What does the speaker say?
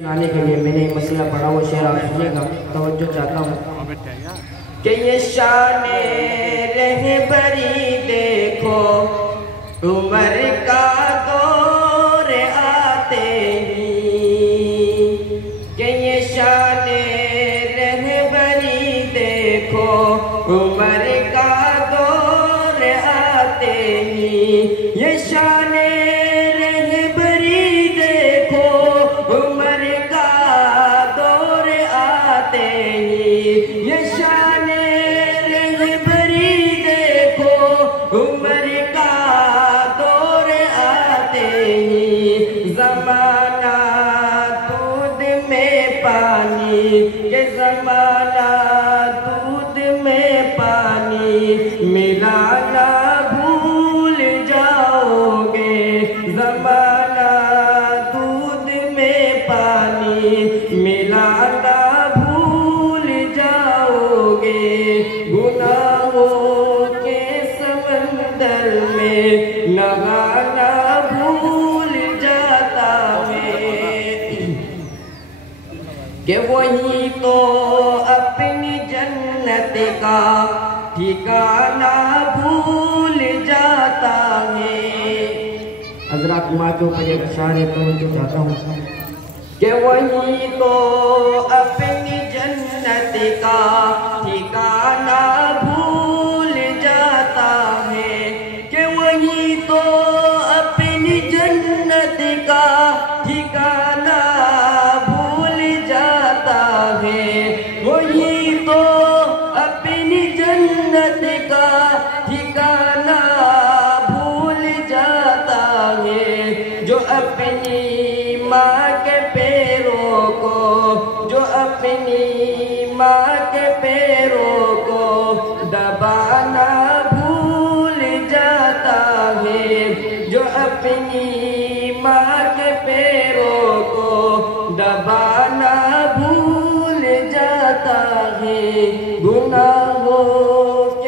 सुनाने के लिए मैंने मसला पढ़ा, वो शेर आप सुनिएगा, तवज्जो चाहता हूँ कि ये शाने रहबरी देखो, उमर का दौर आते ही, कि ये शाने रहबरी देखो, उमर का दौर आते ही, ये शाने ज़माना दूध में पानी, ये ज़माना दूध में पानी, मिलाना भूल जाओगे। ज़माना दूध में पानी, मिलाना भूल जाओगे। गुनाहों के समंदर में नहाना कि वही तो अपनी जन्नत का ठिकाना भूल जाता है। हज़रात माँ के ऊपर एक इशारे तवज्जो चाहता हूँ कि वही तो अपनी जन्नत का ठिकाना भूल जाता है, कि वही तो अपनी जन्नत का ठिकाना वही तो अपनी जन्नत का ठिकाना भूल जाता है। जो अपनी माँ के पैरों को, जो अपनी माँ के पैरों को दबाना भूल जाता है, जो अपनी माँ के पैरों को दबाना भूल जाता है। गुनाहों